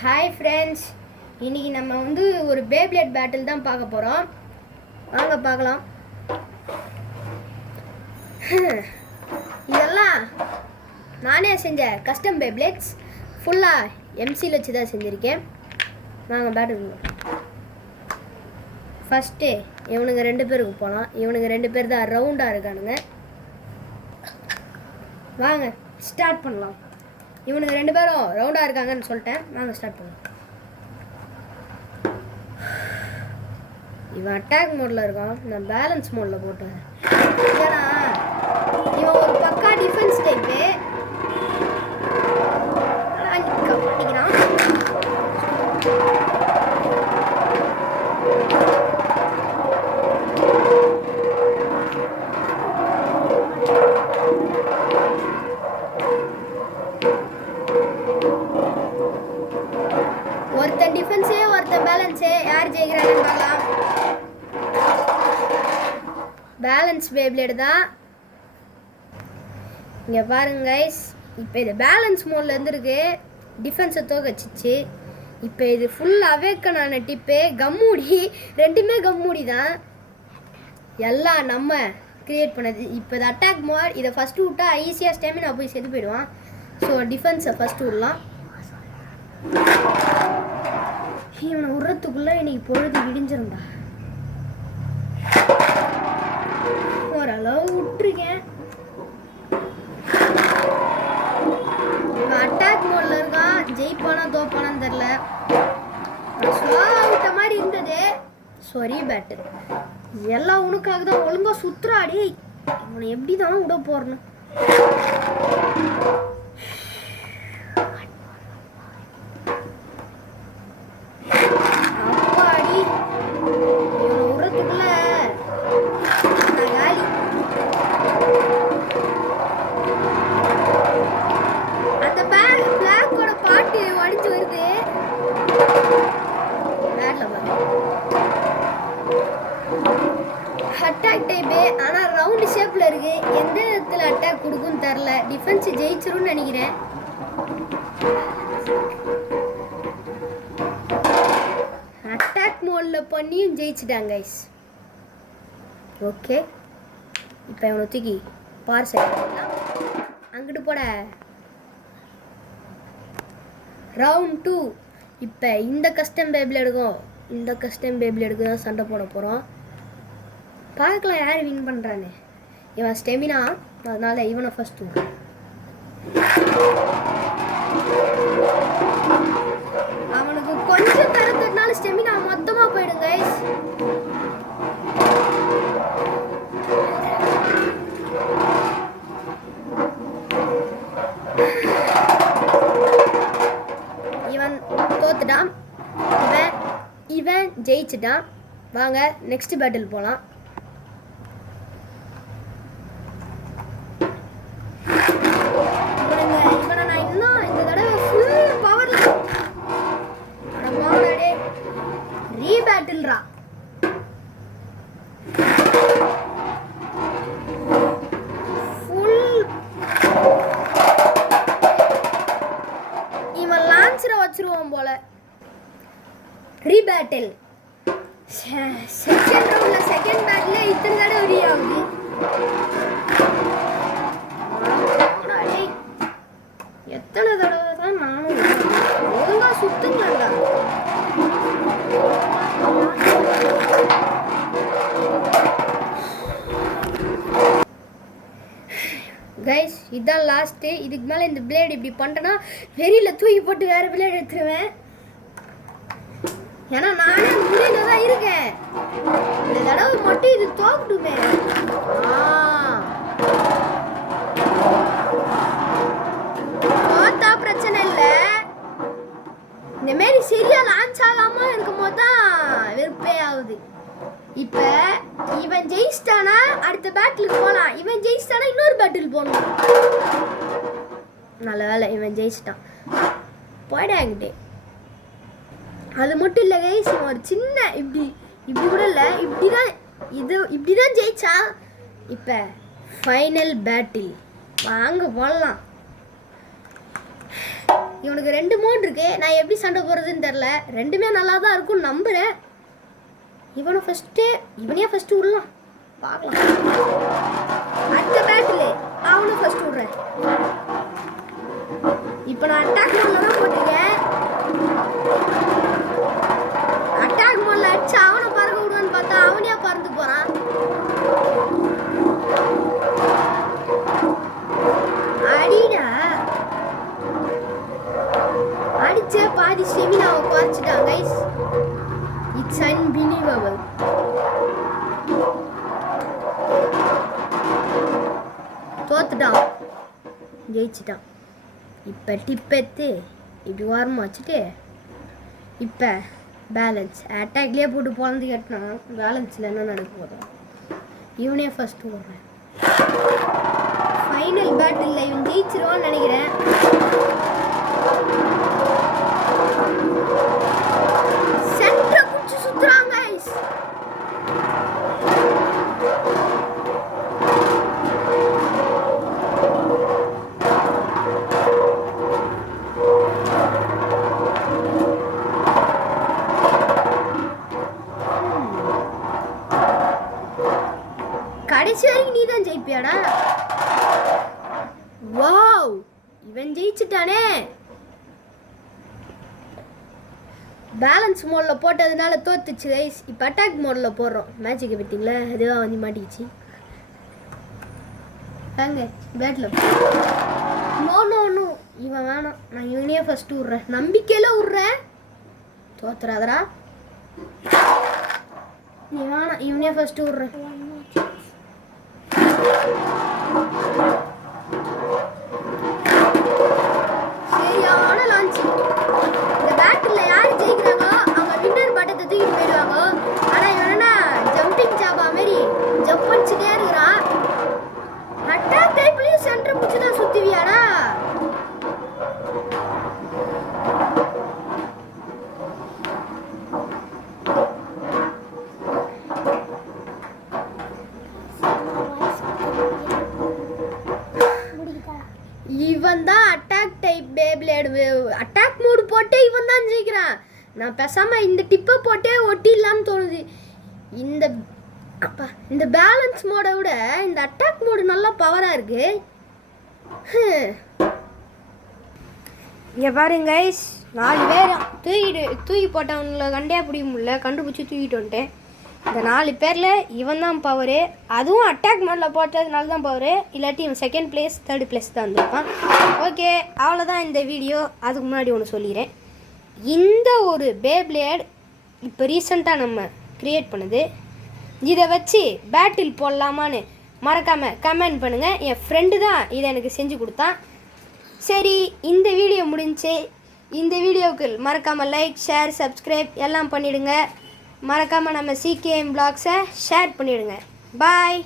Hi friends, இன்றைக்கி நம்ம வந்து ஒரு பேப்ளேட் பேட்டில் தான் பார்க்க போகிறோம். வாங்க பார்க்கலாம். இதெல்லாம் நானே செஞ்ச கஸ்டம் பேப்ளேட்ஸ், ஃபுல்லாக எம்சியில் வச்சு தான் செஞ்சுருக்கேன். வாங்க பேட்டில். ஃபஸ்ட்டு இவனுங்க 2 பேருக்கு போகலாம். இவனுங்க 2 பேர் தான் ரவுண்டாக இருக்கானுங்க. வாங்க ஸ்டார்ட் பண்ணலாம். இவனுக்கு 2 பேரும் ரவுண்டாக இருக்காங்கன்னு சொல்லிட்டேன். நாங்கள் ஸ்டார்ட் பண்ணலாம். இவன் அட்டாக் மோடில் இருக்கான், நான் பேலன்ஸ் மோடில் போட்டேன். ஏன்னா இவன் ஒரு பக்கா டிஃபென்ஸ் டைப்பு பண்ணிக்கிறான். ஒருத்தன் டிஃபென்ஸே ஒருத்தன் பேலன்ஸே, யார் ஜெயிக்கிறாங்கன்னு பார்க்கலாம். பேலன்ஸ் பேப்ளேடு தான். இங்கே பாருங்க கைஸ், இப்போ இது பேலன்ஸ் மோடில் இருந்துருக்கு. டிஃபென்ஸை தோக்கச்சிச்சு. இப்போ இது ஃபுல் அவேக்கனான டிப்பு. கம்மூடி, 2மே கம்மூடி தான். எல்லாம் நம்ம க்ரியேட் பண்ணது. இப்போ இது அட்டாக் மோட். இதை ஃபஸ்ட்டு விட்டா ஈஸியாக ஸ்டெமினா போய் செத்து போயிடுவான். ஸோ டிஃபென்ஸை ஃபஸ்ட்டு விடலாம். இவனை விடுறதுக்குள்ள இன்னைக்கு பொழுது விடிஞ்சிருந்தா. ஓரளவு விட்டுருக்கேன். இவன் அட்டாக் மோட்ல இருக்கான். ஜெயிப்பானா தோப்பானான்னு தெரில. விட்ட மாதிரி இருந்தது. சாரி பேட்டு, எல்லாம் உனக்காக தான். ஒழுங்கா சுத்துறாடி. இவனை எப்படி தான் விட போறணும். அட்டாக் டைப்பு, ஆனால் ரவுண்டு ஷேப்பில் இருக்கு. எந்த இடத்துல அட்டாக் கொடுக்குன்னு தெரில. டிஃபென்ஸ் ஜெயிச்சிரும்னு நினைக்கிறேன். அட்டாக் மோடில் பண்ணியும் ஜெயிச்சிட்டாங்க கைஸ். ஓகே, இப்போ இவனை தூக்கி பார்சல் அங்கிட்டு போட. ரவுண்ட் 2. இப்போ இந்த கஸ்டம் பேப்ளேடுக்கும் தான் சண்டை போட போகிறோம். பார்க்கலாம் யார் வின் பண்ணுறான்னு. இவன் ஸ்டெமினா, அதனால இவனை ஃபர்ஸ்ட். அவனுக்கு கொஞ்சம் தரத்துனால ஸ்டெமினா மொத்தமாக போயிடும் கைஸ். இவன் தோத்துட்டான். இவன் ஜெயிச்சிட்டான். வாங்க நெக்ஸ்ட் பேட்டில் போகலாம். இவனை நான் இன்னும் இந்த தடவை ஃபுல் பவர்ல ரீபேட்டில்ரா. ஃபுல் இவன் லான்ச்சரை வச்சிருவான் போல. ரீபேட்டில் செகண்ட் ரவுண்ட்ல செகண்ட் பேட்ல இத்தனை தடவை ரீ ஆகுது. எத்தனை தடவை தான் நானும் ஒழுங்கா சுத்துங்களா. கைஸ், இதுதான் லாஸ்ட்டு. இதுக்கு மேலே இந்த பிளேடு இப்படி பண்ணிட்டேன்னா வெறியில் தூக்கி போட்டு வேறு பிளேடு எடுத்துருவேன். ஏன்னா நானே முடியல தான் இருக்கேன். இந்த தடவை மட்டும் இது தோக்கட்டுமே. தோத்தா பிரச்சனை இல்லை. இந்த மாரி சரியா லான்ச் ஆகாம இருக்கும் போது தான் வெறுப்பே ஆகுது. இப்ப இவன் ஜெயிச்சிட்டானா அடுத்த பேட்டிலுக்கு போகலாம். இவன் ஜெயிச்சிட்டானா இன்னொரு பேட்டில் போகணும். நல்ல வேலை இவன் ஜெயிச்சிட்டான். போயிடாங்கிட்டே. அது மட்டும் இல்லை கைஸ், ஒரு சின்ன இப்படி கூட இல்லை, இப்படிதான் ஜெயிச்சான். இப்போ ஃபைனல் பேட்டில் வாங்க போடலாம். இவனுக்கு 2 மோட் இருக்கு. நான் எப்படி சண்டை போடுறதுன்னு தெரில. ரெண்டுமே நல்லா தான் இருக்கும் நம்புகிறேன். இவனையே ஃபஸ்ட்டு விடலாம் பார்க்கலாம். அடுத்த பேட்டில் அவனை ஃபஸ்ட்டு விட்றேன். இப்போ நான் அட்டாக் மோடில் தான் போட்டிருக்கேன். அட்டாக் மோடில் அடிச்சு அவனை பறக்க விடுவான்னு பார்த்தா அவனையா பறந்து போகிறான். அடிடா அடிச்ச பாதி ஸ்டெமினாவை குறைச்சிட்டான் கைஸ். It's unbelievable. தோத்துட்டான், ஜெயிச்சிட்டான். இப்போ டிப் எடுத்து இப்படி வாரமாக வச்சுட்டு இப்போ பேலன்ஸ் அட்டாக்லேயே போட்டு பொழந்து கட்டினா பேலன்ஸில் என்ன நடக்க போதும். இவனே ஃபஸ்ட்டு போடுறேன். ஃபைனல் பேட்டில் இவன் ஜெயிச்சிருவான்னு நினைக்கிறேன். சென்டரை குச்சி சுத்துறாங்க. கடைசி வரைக்கும் நீ தான் ஜெயிப்பியாடா. வாவ், இவன் ஜெயிச்சிட்டானே. பேலன்ஸ் மோடில் போட்டதுனால தோத்துச்சு கைஸ். இப்போ அட்டாக் மோடில் போடுறோம். மேட்சுக்கு பார்த்தீங்களா, அதுவாக வந்து மாட்டிக்கிச்சு. வாங்க பேட்டில். நோ இவன் வேணாம். நான் இவனையே ஃபஸ்ட்டு விட்றேன். நம்பிக்கையில் விட்றேன். தோத்துறாதரா. நீ வேணாம், இவனையே ஃபஸ்ட்டு விட்றேன். சரியான லான்ச். இந்த பேட்டில் யார் ஜெயிக்கிறாங்களோ அவங்க வின்னர் பட்டத்தை தூக்கிட்டு போயிடுவாங்க. ஆனால் இவன் என்ன ஜம்பிங் ஜாபா மாரி ஜம்ப் பண்ணிச்சுட்டே இருக்கிறான். அட்டாக் டைப்லேயும் சென்டர் பிடிச்சி தான் சுற்றுவியாடா. இவன் தான் அட்டாக் டைப் பேப்லேட். அட்டாக் மோடு போட்டே இவன் தான் ஜெயிக்கிறான். நான் பேசாமல் இந்த டிப்பை போட்டே ஒட்டிடலான்னு தோணுது. இந்த பேலன்ஸ் மோடை விட இந்த அட்டாக் மோடு நல்லா பவராக இருக்கு. இங்கே பாருங்க கைஸ், 4 பேர் தூக்கி போட்டவங்களை கண்டே பிடிக்க முடியல. கண்டுபிடிச்சி தூக்கிட்டு வந்துட்டேன். இந்த 4 பேரில் இவன் தான் பவரு. அதுவும் அட்டாக் மோடில் போட்டதுனால தான் பவரு. இல்லாட்டி இவன் செகண்ட் பிளேஸ் தேர்ட் பிளேஸ் தான் வந்திருப்பான். ஓகே, அவ்வளோதான் இந்த வீடியோ. அதுக்கு முன்னாடி ஒன்று சொல்லிடுறேன். இந்த ஒரு பேப்லேட் இப்போ ரீசெண்டாக நம்ம க்ரியேட் பண்ணுது. இதை வச்சு பேட்டில் போடலாமான்னு மறக்காமல் கமெண்ட் பண்ணுங்கள். என் ஃப்ரெண்டு தான் இதை எனக்கு செஞ்சு கொடுத்தான். சரி, இந்த வீடியோ முடிஞ்சு. இந்த வீடியோவுக்கு மறக்காமல் லைக், ஷேர், சப்ஸ்கிரைப் எல்லாம் பண்ணிவிடுங்க. மறக்காமல் நம்ம CKM Vlogs ஷேர் பண்ணிவிடுங்க. பாய்.